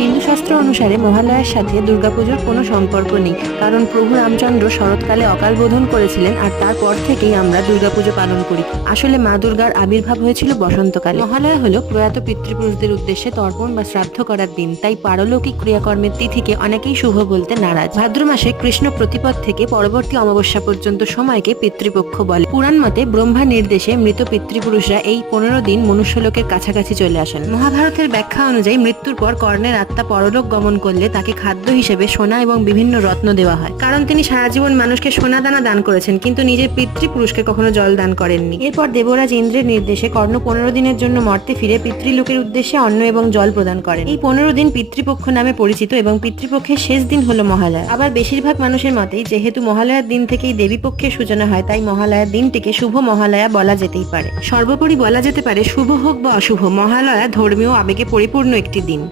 হিন্দু শাস্ত্র অনুসারে মহালয়ার সাথে দুর্গাপুজোর কোনো সম্পর্ক নেই, কারণ প্রভু রামচন্দ্র শরৎকালে অকাল বোধন করেছিলেন আর তারপর থেকেই আমরা দুর্গাপুজো পালন করি। আসলে মা দুর্গার আবির্ভাব হয়েছিল বসন্তকালে। মহালয়া হলো প্রয়াত পিতৃপুরুষদের উদ্দেশ্যে তর্পণ বা শ্রাদ্ধ করার দিন, তাই পারলৌকিক ক্রিয়াকর্মের তিথিকে অনেকেই শুভ বলতে নারাজ। ভাদ্র মাসে কৃষ্ণ প্রতিপদ থেকে পরবর্তী অমাবস্যা পর্যন্ত সময়কে পিতৃপক্ষ বলে। পুরাণ মতে ব্রহ্মা নির্দেশে মৃত পিতৃপুরুষরা এই 15 দিন মনুষ্যলোকের কাছাকাছি চলে আসেন। মহাভারতের ব্যাখ্যা অনুযায়ী মৃত্যুর পর কর্ণের আত্মা পরলোক গমন করলে তাকে খাদ্য হিসেবে সোনা এবং বিভিন্ন রত্ন দেওয়া হয়, কারণ তিনি সারা জীবন মানুষকে সোনা দানা দান করেছেন, কিন্তু নিজের পিতৃপুরুষকে কখনো জল দান করেননি। এরপর দেবরাজ ইন্দ্রের নির্দেশে কর্ণ 15 দিনের জন্য মর্তে ফিরে পিতৃলোকের উদ্দেশ্যে অন্ন এবং জল প্রদান করেন। এই 15 দিন পিতৃপক্ষ নামে পরিচিত এবং পিতৃপক্ষের শেষ দিন হলো মহালয়া। আবার বেশিরভাগ মানুষের মতেই যেহেতু মহালয়ার দিন থেকেই দেবী পক্ষের সূচনা হয়, তাই মহালয়ার দিনটিকে শুভ মহালয়া বলা যেতেই পারে। সর্বোপরি বলা যেতে পারে, শুভ হোক বা অশুভ, মহালয়া ধর্মীয় আবেগে পরিপূর্ণ একটি দিন।